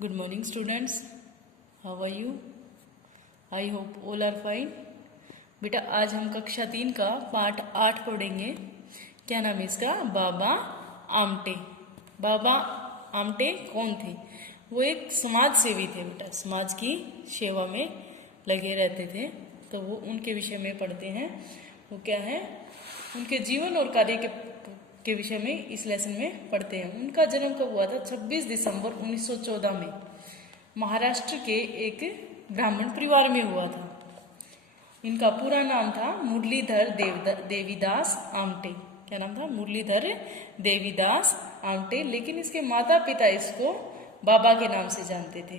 Good morning, students. How are you? I hope all are fine. बेटा आज हम कक्षा 3 का पाठ 8 पढ़ेंगे। क्या नाम है इसका? बाबा आमटे। बाबा आमटे कौन थे? वो एक समाज सेवी थे बेटा, समाज की सेवा में लगे रहते थे। तो वो उनके विषय में पढ़ते हैं। वो क्या है? उनके जीवन और कार्य के विषय में इस लेसन में पढ़ते हैं। उनका जन्म कब हुआ था? 26 दिसंबर 1914 में महाराष्ट्र के एक ब्राह्मण परिवार में हुआ था। इनका पूरा नाम था मुरलीधर देवीदास आमटे। क्या नाम था? मुरलीधर देवीदास आमटे। लेकिन इसके माता पिता इसको बाबा के नाम से जानते थे।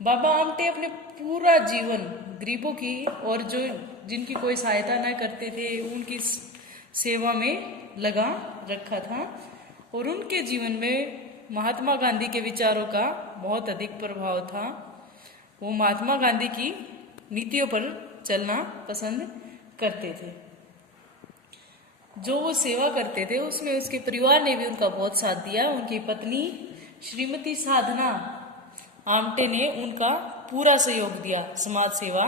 बाबा आमटे अपने पूरा जीवन गरीबों की और जो जिनकी कोई सहायता न करते थे उनकी सेवा में लगा रखा था। और उनके जीवन में महात्मा गांधी के विचारों का बहुत अधिक प्रभाव था। वो महात्मा गांधी की नीतियों पर चलना पसंद करते थे। जो वो सेवा करते थे उसमें उसके परिवार ने भी उनका बहुत साथ दिया। उनकी पत्नी श्रीमती साधना आमटे ने उनका पूरा सहयोग दिया समाज सेवा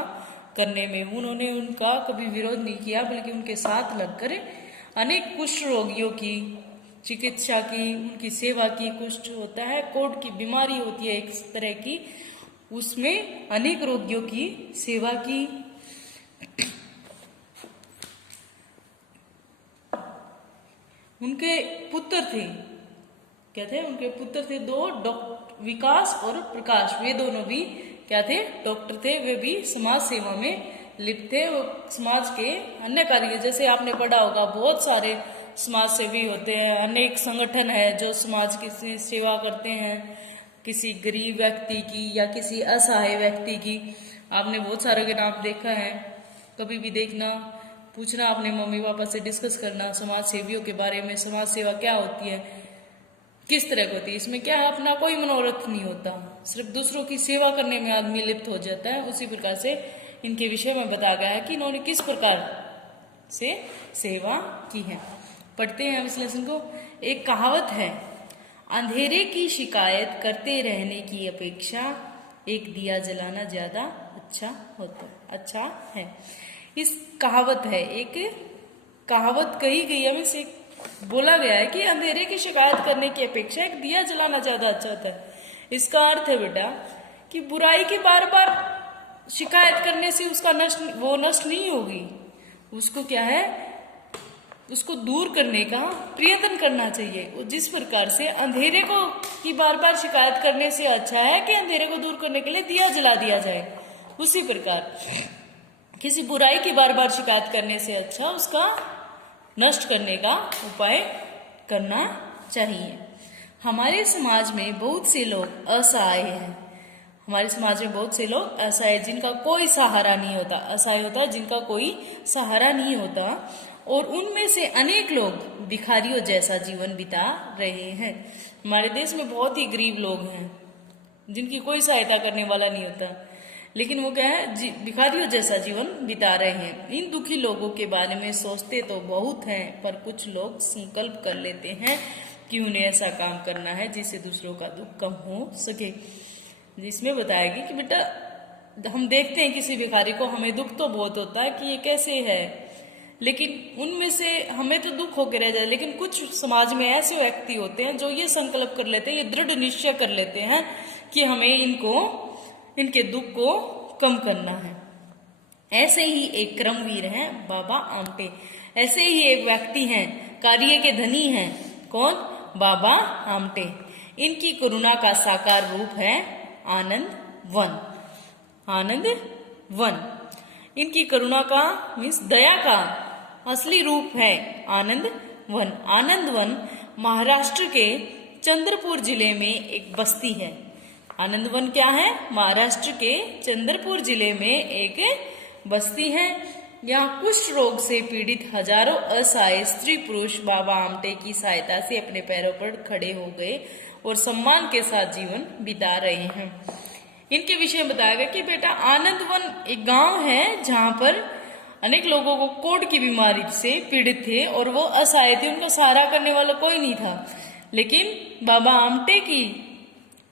करने में। उन्होंने उनका कभी विरोध नहीं किया, बल्कि उनके साथ लगकर अनेक कुष्ठ रोगियों की चिकित्सा की, उनकी सेवा की। कुष्ठ होता है, कोढ़ की बीमारी होती है एक तरह की, उसमें अनेक रोगियों की सेवा की। उनके पुत्र थे, क्या थे? उनके पुत्र थे दो, डॉक्टर विकास और प्रकाश। वे दोनों भी क्या थे? डॉक्टर थे। वे भी समाज सेवा में लिप्त थे। वो समाज के अन्य कार्य, जैसे आपने पढ़ा होगा, बहुत सारे समाज सेवी होते हैं। अनेक संगठन है जो समाज की सेवा करते हैं, किसी गरीब व्यक्ति की या किसी असहाय व्यक्ति की। आपने बहुत सारे के नाम देखा है। कभी भी देखना, पूछना अपने मम्मी पापा से, डिस्कस करना समाज सेवियों के बारे में। समाज सेवा क्या होती है, किस तरह की होती है, इसमें क्या है? अपना कोई मनोरथ नहीं होता, सिर्फ दूसरों की सेवा करने में आदमी लिप्त हो जाता है। उसी प्रकार से इनके विषय में बताया गया है कि इन्होंने किस प्रकार से सेवा की है। पढ़ते हैं हम इस लेसन को। एक कहावत है, अंधेरे की शिकायत करते रहने की अपेक्षा एक दिया जलाना ज्यादा अच्छा है। इस कहावत है, एक कहावत कही गई है, से बोला गया है कि अंधेरे की शिकायत करने की अपेक्षा एक दिया जलाना ज्यादा अच्छा होता है। इसका अर्थ है बेटा कि बुराई की बार बार शिकायत करने से उसका नष्ट नहीं होगी। उसको क्या है? उसको दूर करने का प्रयत्न करना चाहिए। जिस प्रकार से अंधेरे को की बार बार शिकायत करने से अच्छा है कि अंधेरे को दूर करने के लिए दिया जला दिया जाए, उसी प्रकार किसी बुराई की बार बार शिकायत करने से अच्छा उसका नष्ट करने का उपाय करना चाहिए। हमारे समाज में बहुत से लोग असहाय हैं। हमारे समाज में बहुत से लोग असहाय, जिनका कोई सहारा नहीं होता। असहाय होता है जिनका कोई सहारा नहीं होता। और उनमें से अनेक लोग भिखारियों जैसा जीवन बिता रहे हैं। हमारे देश में बहुत ही गरीब लोग हैं जिनकी कोई सहायता करने वाला नहीं होता, लेकिन वो क्या है? भिखारियों जैसा जीवन बिता रहे हैं। इन दुखी लोगों के बारे में सोचते तो बहुत हैं, पर कुछ लोग संकल्प कर लेते हैं कि उन्हें ऐसा काम करना है जिससे दूसरों का दुख कम हो सके। जिसमें बताएगी कि बेटा हम देखते हैं किसी भिखारी को, हमें दुख तो बहुत होता है कि ये कैसे है, लेकिन उनमें से हमें तो दुख होकर रह जाए। लेकिन कुछ समाज में ऐसे व्यक्ति होते हैं जो ये संकल्प कर लेते हैं, ये दृढ़ निश्चय कर लेते हैं कि हमें इनके दुख को कम करना है। ऐसे ही एक क्रमवीर हैं बाबा आमटे। ऐसे ही एक व्यक्ति हैं, कार्य के धनी हैं। कौन? बाबा आमटे। इनकी करुणा का साकार रूप है आनंद वन। आनंद वन इनकी करुणा का मीन्स दया का असली रूप है आनंद वन। आनंद वन महाराष्ट्र के चंद्रपुर जिले में एक बस्ती है। आनंद वन क्या है? महाराष्ट्र के चंद्रपुर जिले में एक बस्ती है। यहाँ कुष्ठ रोग से पीड़ित हजारों असहाय स्त्री पुरुष बाबा आमटे की सहायता से अपने पैरों पर खड़े हो गए और सम्मान के साथ जीवन बिता रहे हैं। इनके विषय में बताया गया कि बेटा आनंदवन एक गांव है जहां पर अनेक लोगों को कोढ़ की बीमारी से पीड़ित थे और वो असहाय थे, उनको सहारा करने वाला कोई नहीं था। लेकिन बाबा आमटे की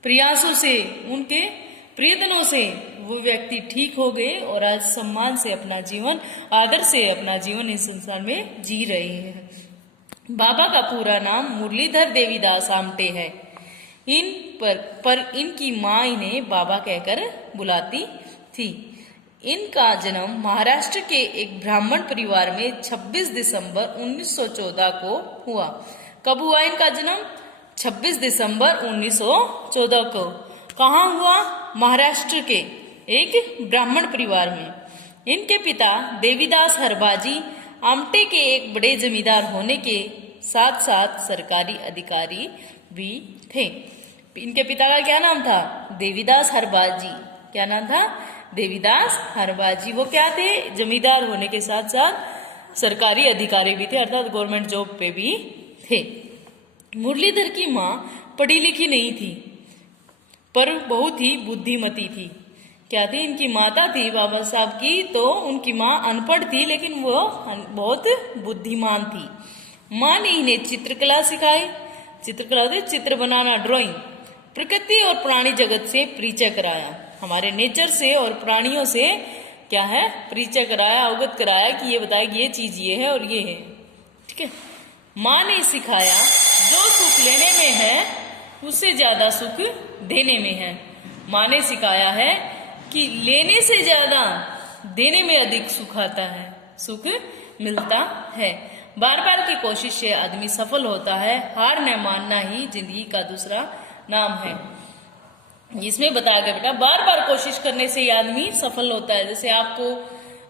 प्रयासों से, उनके प्रयत्नों से वो व्यक्ति ठीक हो गए और आज सम्मान से अपना जीवन, आदर से अपना जीवन इस संसार में जी रहे हैं। बाबा का पूरा नाम मुरलीधर देवीदास आमटे है। इन पर इनकी माँ इन्हें बाबा कहकर बुलाती थी। इनका जन्म महाराष्ट्र के एक ब्राह्मण परिवार में 26 दिसंबर 1914 को हुआ। कब हुआ इनका जन्म? 26 दिसंबर 1914 को। कहाँ हुआ? महाराष्ट्र के एक ब्राह्मण परिवार में। इनके पिता देवीदास हरबाजी आमटे के एक बड़े जमींदार होने के साथ साथ सरकारी अधिकारी भी थे। इनके पिता का क्या नाम था? देवीदास हरबाजी। क्या नाम था? देवीदास हरबाजी। वो क्या थे? जमींदार होने के साथ साथ सरकारी अधिकारी भी थे, अर्थात गवर्नमेंट जॉब पे भी थे। मुरलीधर की माँ पढ़ी लिखी नहीं थी पर बहुत ही बुद्धिमती थी। क्या थी? इनकी माता थी बाबा साहब की, तो उनकी माँ अनपढ़ थी लेकिन वो बहुत बुद्धिमान थी। माँ ने इन्हें चित्रकला सिखाई। चित्रकला होती है चित्र बनाना, ड्राइंग। प्रकृति और प्राणी जगत से परिचय कराया, हमारे नेचर से और प्राणियों से क्या है? परिचय कराया, अवगत कराया कि ये बताया कि ये चीज ये है और ये है। ठीक है। माँ ने सिखाया जो सुख लेने में है उससे ज्यादा सुख देने में है। माँ ने सिखाया है कि लेने से ज्यादा देने में अधिक सुख आता है, सुख मिलता है। बार बार की कोशिश से आदमी सफल होता है, हार न मानना ही जिंदगी का दूसरा नाम है। इसमें बताया गया बेटा, बार बार कोशिश करने से ही आदमी सफल होता है। जैसे आपको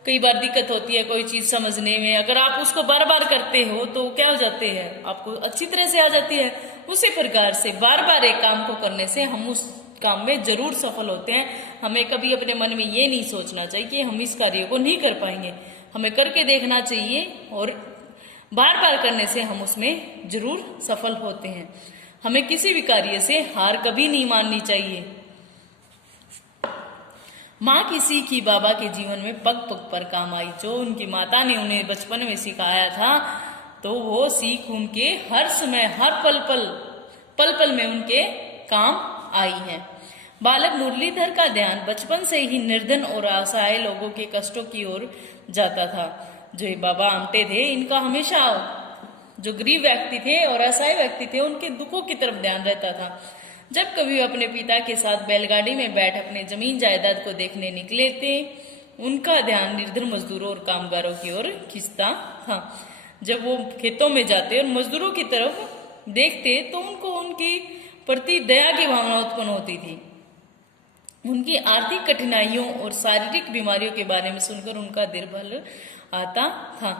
कई बार दिक्कत होती है कोई चीज समझने में, अगर आप उसको बार बार करते हो तो क्या हो जाते हैं? आपको अच्छी तरह से आ जाती है। उसी प्रकार से बार बार एक काम को करने से हम उस काम में जरूर सफल होते हैं। हमें कभी अपने मन में ये नहीं सोचना चाहिए कि हम इस कार्य को नहीं कर पाएंगे। हमें करके देखना चाहिए और बार बार करने से हम उसमें जरूर सफल होते हैं। हमें किसी भी कार्य से हार कभी नहीं माननी चाहिए। माँ की सीख ही बाबा के जीवन में पग पग पर काम आई। जो उनकी माता ने उन्हें बचपन में सिखाया था तो वो सीख उनके हर समय, हर पल पल में उनके काम आई है। बालक मुरलीधर का ध्यान बचपन से ही निर्धन और असहाय लोगों के कष्टों की ओर जाता था। जो ये बाबा आमटे थे, इनका हमेशा जो गरीब व्यक्ति थे और असहाय व्यक्ति थे उनके दुखों की तरफ ध्यान रहता था। जब कभी अपने पिता के साथ बैलगाड़ी में बैठ अपने जमीन जायदाद को देखने निकले थे, उनका ध्यान निर्धन मजदूरों और कामगारों की ओर खिंचता था। जब वो खेतों में जाते और मजदूरों की तरफ देखते तो उनको उनकी प्रति दया की भावना उत्पन्न होती थी। उनकी आर्थिक कठिनाइयों और शारीरिक बीमारियों के बारे में सुनकर उनका दिल भर आता था।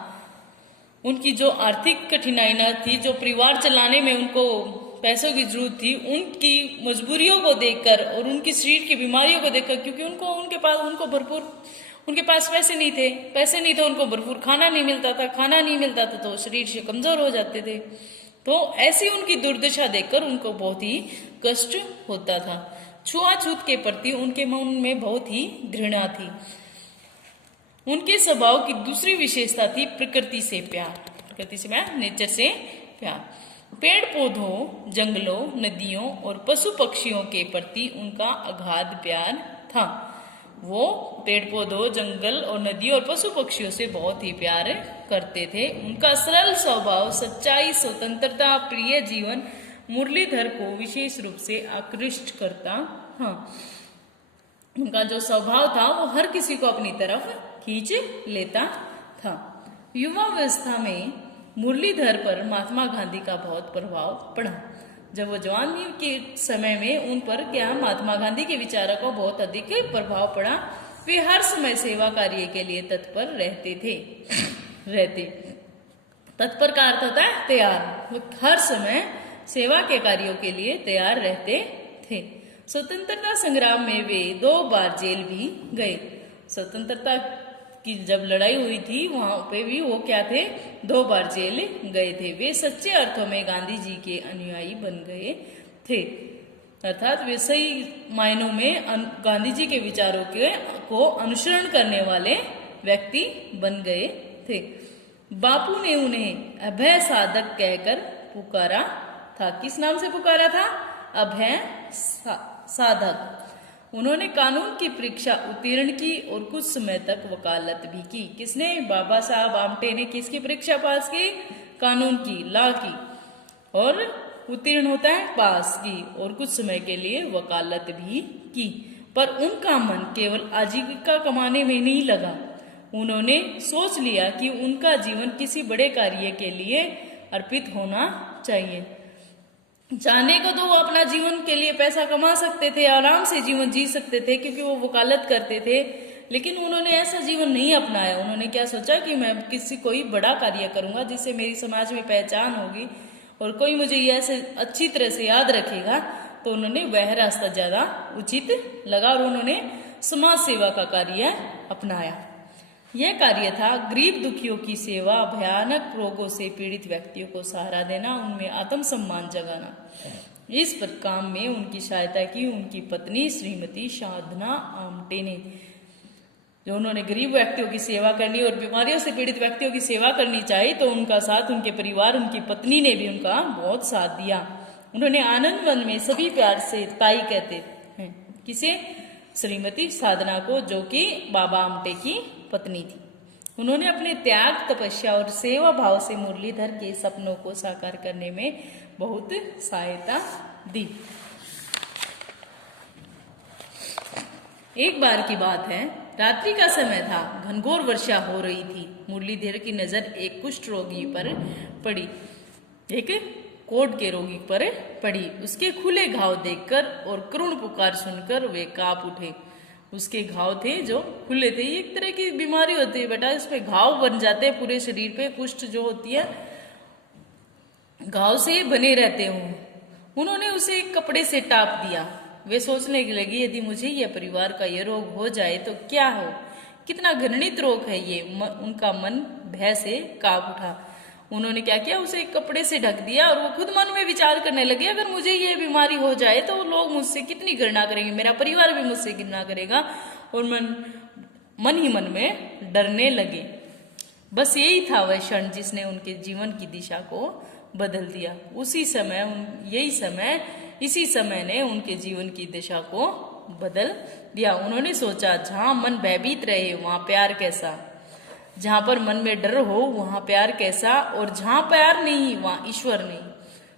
उनकी जो आर्थिक कठिनाई थी, जो परिवार चलाने में उनको पैसों की जरूरत थी, उनकी मजबूरियों को देखकर और उनकी शरीर की बीमारियों को देखकर, क्योंकि उनके पास पैसे नहीं थे, उनको भरपूर खाना नहीं मिलता था तो शरीर से कमजोर हो जाते थे। तो ऐसी उनकी दुर्दशा देखकर उनको बहुत ही कष्ट होता था। छुआछूत के प्रति उनके मन में बहुत ही घृणा थी। उनके स्वभाव की दूसरी विशेषता थी प्रकृति से प्यार, नेचर से प्यार। पेड़ पौधों, जंगलों, नदियों और पशु पक्षियों के प्रति उनका अगाध प्यार था। वो पेड़ पौधों, जंगल और नदियों और पशु पक्षियों से बहुत ही प्यार करते थे। उनका सरल स्वभाव, सच्चाई, स्वतंत्रता, प्रिय जीवन मुरलीधर को विशेष रूप से आकृष्ट करता था। उनका जो स्वभाव था वो हर किसी को अपनी तरफ खींच लेता था। युवावस्था में मुरलीधर पर महात्मा गांधी का बहुत प्रभाव पड़ा। जब वो जवानी के समय में उन पर महात्मा गांधी के विचारों को बहुत अधिक प्रभाव पड़ा। वे हर समय सेवा कार्य के लिए तत्पर रहते। तत्पर का अर्थ होता है तैयार। वो हर समय सेवा के कार्यों के लिए तैयार रहते थे। स्वतंत्रता संग्राम में वे 2 बार जेल भी गए। स्वतंत्रता की जब लड़ाई हुई थी वहां पे भी वो क्या थे? 2 बार जेल गए थे। वे सच्चे अर्थों में गांधी जी के अनुयायी बन गए थे, अर्थात वे सही मायनों में गांधी जी के विचारों को अनुसरण करने वाले व्यक्ति बन गए थे। बापू ने उन्हें अभय साधक कहकर पुकारा था। किस नाम से पुकारा था? अभय साधक। उन्होंने कानून की परीक्षा उत्तीर्ण की और कुछ समय तक वकालत भी की। किसने? बाबा साहब आमटे ने किसकी परीक्षा पास की? कानून की, लॉ की। और उत्तीर्ण होता है पास की, और कुछ समय के लिए वकालत भी की। पर उनका मन केवल आजीविका कमाने में नहीं लगा। उन्होंने सोच लिया कि उनका जीवन किसी बड़े कार्य के लिए अर्पित होना चाहिए। चाहने को तो वो अपना जीवन के लिए पैसा कमा सकते थे, आराम से जीवन जी सकते थे, क्योंकि वो वकालत करते थे, लेकिन उन्होंने ऐसा जीवन नहीं अपनाया। उन्होंने क्या सोचा कि मैं किसी कोई बड़ा कार्य करूंगा जिससे मेरी समाज में पहचान होगी और कोई मुझे ये ऐसे अच्छी तरह से याद रखेगा। तो उन्होंने वह रास्ता ज्यादा उचित लगा और उन्होंने समाज सेवा का कार्य अपनाया। यह कार्य था गरीब दुखियों की सेवा, भयानक रोगों से पीड़ित व्यक्तियों को सहारा देना, उनमें आत्मसम्मान जगाना। इस पर काम में उनकी सहायता की उनकी पत्नी श्रीमती साधना आमटे ने। जो उन्होंने गरीब व्यक्तियों की सेवा करनी और बीमारियों से पीड़ित व्यक्तियों की सेवा करनी चाहिए, तो उनका साथ उनके परिवार, उनकी पत्नी ने भी उनका बहुत साथ दिया। उन्होंने आनंद वन में सभी प्यार से ताई कहते हैं। किसे? श्रीमती साधना को, जो कि बाबा आमटे की पत्नी थी। उन्होंने अपने त्याग, तपस्या और सेवा भाव से मुरलीधर के सपनों को साकार करने में बहुत सहायता दी। एक बार की बात है, रात्रि का समय था, घनघोर वर्षा हो रही थी। मुरलीधर की नजर एक कुष्ठ रोगी पर पड़ी, एक कोढ़ के रोगी पर पड़ी। उसके खुले घाव देखकर और करुण पुकार सुनकर वे कांप उठे। उसके घाव थे जो खुले थे। ये एक तरह की बीमारी होती है बेटा, इसमें घाव बन जाते हैं पूरे शरीर पे। कुष्ठ जो होती है घाव से बने रहते हो। उन्होंने उसे एक कपड़े से टाप दिया। वे सोचने लगी, यदि मुझे यह परिवार का यह रोग हो जाए तो क्या हो, कितना घृणित रोग है ये। उनका मन भय से कांप उठा। उन्होंने क्या किया, उसे एक कपड़े से ढक दिया और वो खुद मन में विचार करने लगे, अगर मुझे ये बीमारी हो जाए तो लोग मुझसे कितनी घृणा करेंगे, मेरा परिवार भी मुझसे घृणा करेगा। और मन ही मन में डरने लगे। बस यही था वह क्षण जिसने उनके जीवन की दिशा को बदल दिया। इसी समय ने उनके जीवन की दिशा को बदल दिया। उन्होंने सोचा, जहां मन भयभीत रहे वहां प्यार कैसा, जहां पर मन में डर हो वहां प्यार कैसा, और जहां प्यार नहीं वहां ईश्वर नहीं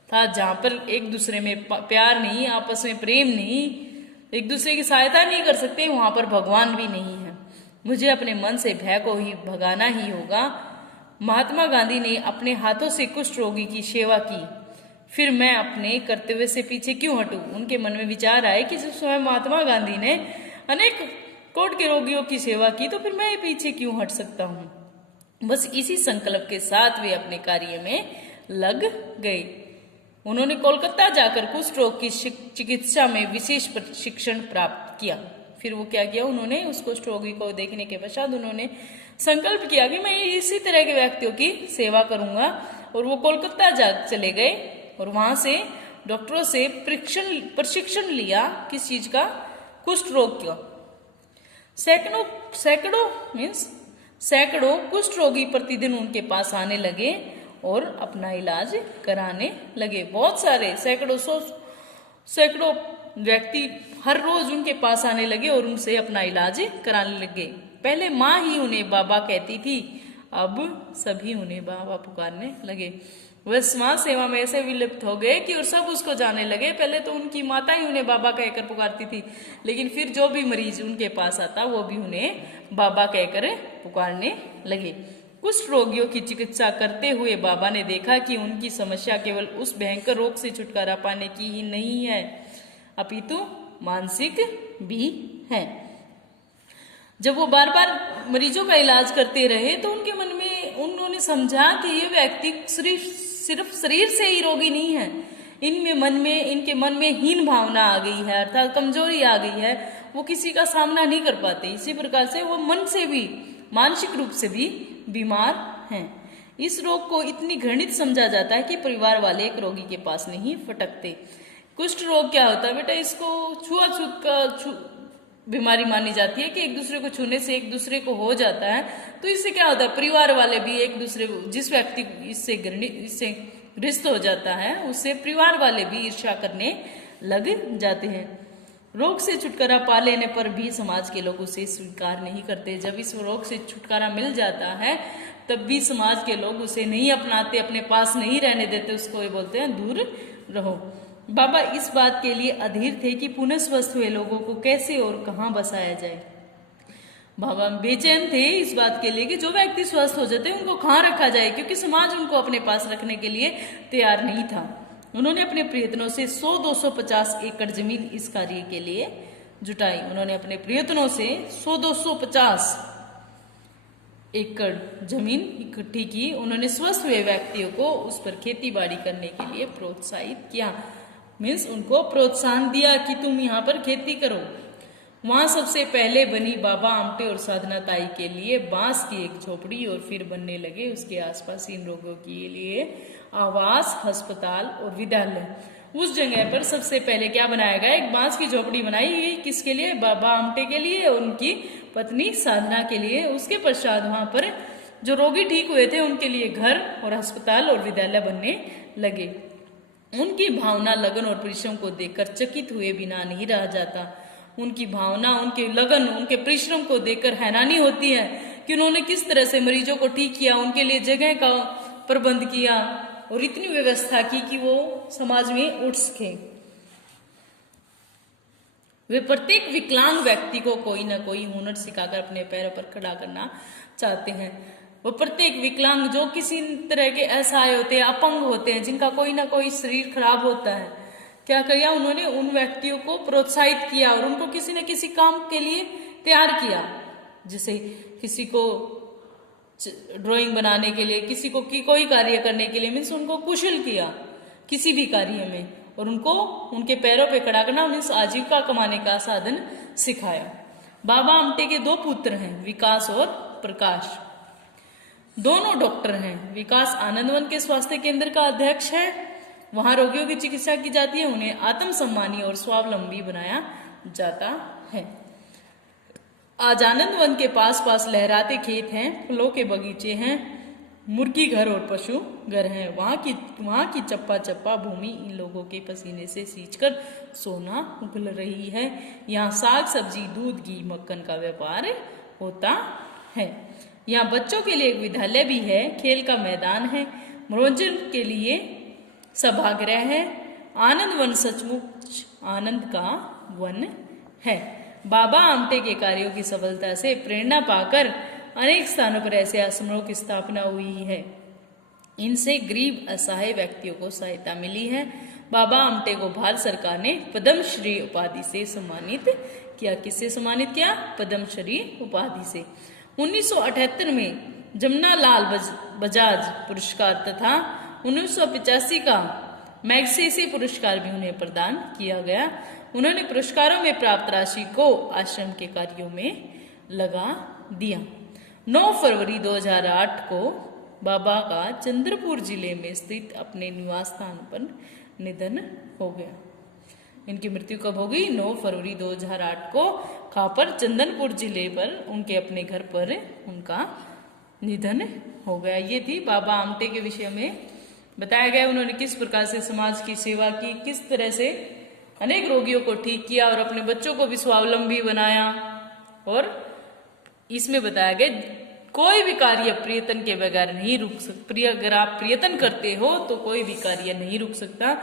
था। जहां पर एक दूसरे में प्यार नहीं, आपस में प्रेम नहीं, एक दूसरे की सहायता नहीं कर सकते, वहां पर भगवान भी नहीं है। मुझे अपने मन से भय को ही भगाना ही होगा। महात्मा गांधी ने अपने हाथों से कुष्ठ रोगी की सेवा की, फिर मैं अपने कर्तव्य से पीछे क्यों हटूं। उनके मन में विचार आए कि जिस समय महात्मा गांधी ने अनेक कोढ़ के रोगियों की सेवा की, तो फिर मैं पीछे क्यों हट सकता हूं। बस इसी संकल्प के साथ वे अपने कार्य में लग गए। उन्होंने कोलकाता जाकर कुष्ठ रोग की चिकित्सा में विशेष प्रशिक्षण प्राप्त किया। फिर वो क्या किया, उन्होंने उस कुष्ठ रोगी को देखने के पश्चात उन्होंने संकल्प किया कि मैं इसी तरह के व्यक्तियों की सेवा करूंगा। और वो कोलकाता जा चले गए और वहां से डॉक्टरों से प्रशिक्षण लिया। किस चीज का? कुष्ठ रोग का। सैकड़ों कुष्ठ रोगी प्रतिदिन उनके पास आने लगे और अपना इलाज कराने लगे। बहुत सारे सैकड़ों व्यक्ति हर रोज उनके पास आने लगे और उनसे अपना इलाज कराने लगे। पहले माँ ही उन्हें बाबा कहती थी, अब सभी उन्हें बाबा पुकारने लगे। वह समाज सेवा में ऐसे विलुप्त हो गए कि और सब उसको जाने लगे। पहले तो उनकी माता ही उन्हें बाबा कहकर पुकारती थी, लेकिन फिर जो भी मरीज उनके पास आता वो भी उन्हें बाबा कहकर पुकारने लगे। कुष्ठ रोगियों की चिकित्सा करते हुए बाबा ने देखा कि उनकी समस्या केवल उस भयंकर रोग से छुटकारा पाने की ही नहीं है, अपितु मानसिक भी है। जब वो बार बार मरीजों का इलाज करते रहे तो उनके मन में उन्होंने समझा कि ये व्यक्ति सिर्फ शरीर से ही रोगी नहीं है, इनके मन में हीन भावना आ गई है, अर्थात कमजोरी आ गई है, वो किसी का सामना नहीं कर पाते। इसी प्रकार से वो मन से भी, मानसिक रूप से भी बीमार हैं। इस रोग को इतनी घृणित समझा जाता है कि परिवार वाले एक रोगी के पास नहीं फटकते। कुष्ठ रोग क्या होता है बेटा? इसको छुआछूत का बीमारी मानी जाती है कि एक दूसरे को छूने से एक दूसरे को हो जाता है। तो इससे क्या होता है, परिवार वाले भी एक दूसरे को, जिस व्यक्ति इससे ग्रस्त हो जाता है उससे परिवार वाले भी ईर्ष्या करने लग जाते हैं। रोग से छुटकारा पा लेने पर भी समाज के लोग उसे स्वीकार नहीं करते। जब इस रोग से छुटकारा मिल जाता है तब भी समाज के लोग उसे नहीं अपनाते, अपने पास नहीं रहने देते, उसको ये बोलते हैं दूर रहो। बाबा इस बात के लिए अधीर थे कि पुनः स्वस्थ हुए लोगों को कैसे और कहाँ बसाया जाए। बाबा बेचैन थे इस बात के लिए कि जो व्यक्ति स्वस्थ हो जाते हैं उनको कहाँ रखा जाए, क्योंकि समाज उनको अपने पास रखने के लिए तैयार नहीं था। उन्होंने अपने प्रयत्नों से 100-250 एकड़ जमीन इस कार्य के लिए जुटाई। उन्होंने अपने प्रयत्नों से 100-250 एकड़ जमीन इकट्ठी की। उन्होंने स्वस्थ हुए व्यक्तियों को उस पर खेती बाड़ी करने के लिए प्रोत्साहित किया, मीन्स उनको प्रोत्साहन दिया कि तुम यहाँ पर खेती करो। वहां सबसे पहले बनी बाबा आमटे और साधना ताई के लिए बांस की एक झोपड़ी और फिर बनने लगे उसके आसपास इन लोगों के लिए आवास, अस्पताल और विद्यालय। उस जगह पर सबसे पहले क्या बनाया गया, एक बांस की झोपड़ी बनाई गई। किसके लिए? बाबा आमटे के लिए और उनकी पत्नी साधना के लिए। उसके पश्चात वहां पर जो रोगी ठीक हुए थे उनके लिए घर और अस्पताल और विद्यालय बनने लगे। उनकी भावना, लगन और परिश्रम को देखकर चकित हुए बिना नहीं रह जाता। उनकी भावना, उनके लगन, उनके परिश्रम को देखकर हैरानी होती है कि उन्होंने किस तरह से मरीजों को ठीक किया, उनके लिए जगह का प्रबंध किया और इतनी व्यवस्था की कि वो समाज में उठ सके। वे प्रत्येक विकलांग व्यक्ति को कोई ना कोई हुनर सिखाकर अपने पैरों पर खड़ा करना चाहते हैं। वो प्रत्येक विकलांग जो किसी तरह के असहाय होते हैं, अपंग होते हैं, जिनका कोई ना कोई शरीर खराब होता है, क्या किया उन्होंने? उन व्यक्तियों को प्रोत्साहित किया और उनको किसी न किसी काम के लिए तैयार किया। जैसे किसी को ड्राइंग बनाने के लिए, किसी को कोई कार्य करने के लिए, मीन्स उनको कुशल किया किसी भी कार्य में और उनको उनके पैरों पे खड़ा करना, मीन्स आजीविका कमाने का साधन सिखाया। बाबा आमटे के 2 पुत्र हैं, विकास और प्रकाश। दोनों डॉक्टर हैं। विकास आनंदवन के स्वास्थ्य केंद्र का अध्यक्ष है, वहां रोगियों की चिकित्सा की जाती है, उन्हें आत्म सम्मानी और स्वावलंबी बनाया जाता है। आज आनंदवन के पास पास लहराते खेत हैं, फूलों के बगीचे हैं, मुर्गी घर और पशु घर हैं। वहां की चप्पा चप्पा भूमि इन लोगों के पसीने से सींचकर सोना उगल रही है। यहाँ साग सब्जी, दूध, घी, मक्खन का व्यापार होता है। यहाँ बच्चों के लिए एक विद्यालय भी है, खेल का मैदान है, मनोरंजन के लिए सभागृह है। आनंद वन सचमुच आनंद का वन है। बाबा आमटे के कार्यों की सफलता से प्रेरणा पाकर अनेक स्थानों पर ऐसे आश्रमों की स्थापना हुई है। इनसे गरीब असहाय व्यक्तियों को सहायता मिली है। बाबा आमटे को भारत सरकार ने पद्मश्री उपाधि से सम्मानित किया। किससे सम्मानित किया? पद्मश्री उपाधि से। 1978 में जमनालाल बजाज पुरस्कार तथा 1985 का मैग्सेसे पुरस्कार भी उन्हें प्रदान किया गया। उन्होंने पुरस्कारों में प्राप्त राशि को आश्रम के कार्यों में लगा दिया। 9 फरवरी 2008 को बाबा का चंद्रपुर जिले में स्थित अपने निवास स्थान पर निधन हो गया। इनकी मृत्यु कब हो गई? 9 फरवरी 2008 को खापर चंदनपुर जिले पर उनके अपने घर पर उनका निधन हो गया। ये थी बाबा आमटे के विषय में बताया गया। उन्होंने किस प्रकार से समाज की सेवा की, किस तरह से अनेक रोगियों को ठीक किया और अपने बच्चों को भी स्वावलंबी बनाया। और इसमें बताया गया कोई भी कार्य प्रयत्न के बगैर नहीं रुक सकता। अगर आप प्रयत्न करते हो तो कोई भी कार्य नहीं रुक सकता।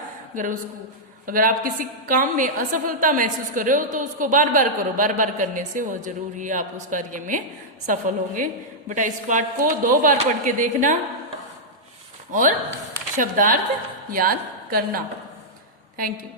अगर आप किसी काम में असफलता महसूस कर रहे हो तो उसको बार बार करो। बार बार करने से वो जरूर ही आप उस कार्य में सफल होंगे। बेटा इस पाठ को 2 बार पढ़ के देखना और शब्दार्थ याद करना। Thank you.